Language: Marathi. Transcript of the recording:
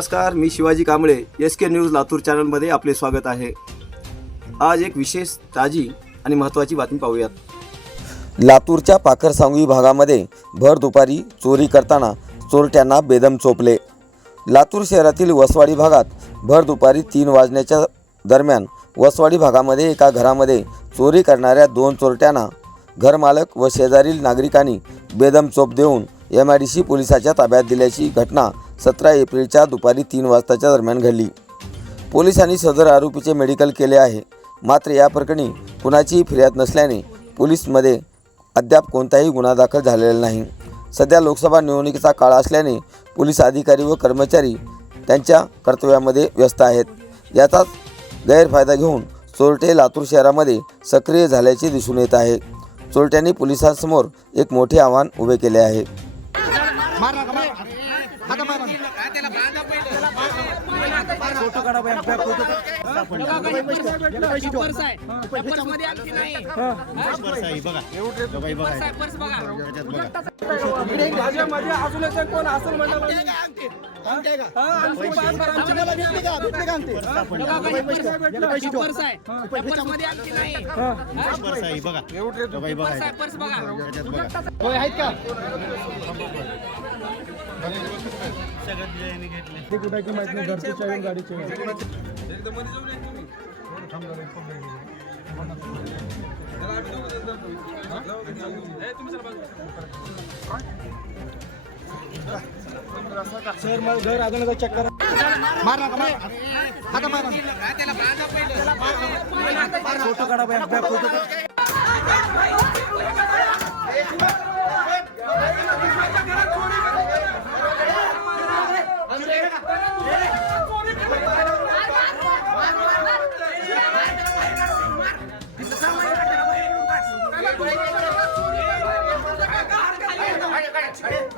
नमस्कार मी Shivaji Kamble S K news Latur चॅनलमध्ये आपले स्वागत आहे. आज एक विशेष ताजी आणि महत्त्वाची बातमी पाहूयात. लातूरच्या पाखरसांगवी भागामध्ये भर दुपारी चोरी करताना चोरट्यांना बेदम चोपले. लातूर शहरातील वसवाडी भागात भर दुपारी तीन वाजण्याच्या दरम्यान वसवाडी भागामध्ये एका घरामध्ये चोरी करणाऱ्या दोन चोरट्यांना घरमालक व शेजारील नागरिकांनी बेदम चोप देऊन एम आय डी सी पोलिसाच्या ताब्यात दिल्याची घटना सतरा एप्रिलच्या दुपारी तीन वाजताच्या दरम्यान घडली. पोलिसांनी सदर आरोपीचे मेडिकल केले आहे. मात्र या प्रकरणी कुणाचीही फिर्याद नसल्याने पोलीसमध्ये अद्याप कोणताही गुन्हा दाखल झालेला नाही. सध्या लोकसभा निवडणुकीचा काळ असल्याने पोलीस अधिकारी व कर्मचारी त्यांच्या कर्तव्यामध्ये व्यस्त आहेत. याचाच गैरफायदा घेऊन चोरटे लातूर शहरामध्ये सक्रिय झाल्याचे दिसून येत आहे. चोरट्यांनी पोलिसांसमोर एक मोठे आव्हान उभे केले आहे. माझ्या अजून एक कोण असेल म्हणलं आहेत का? ते कुठे की माहीत नाही घरचे चावी गाडीचे सर मग घर अजून चेक करा. मार नका मार. फोटो काढा फोटो काढा.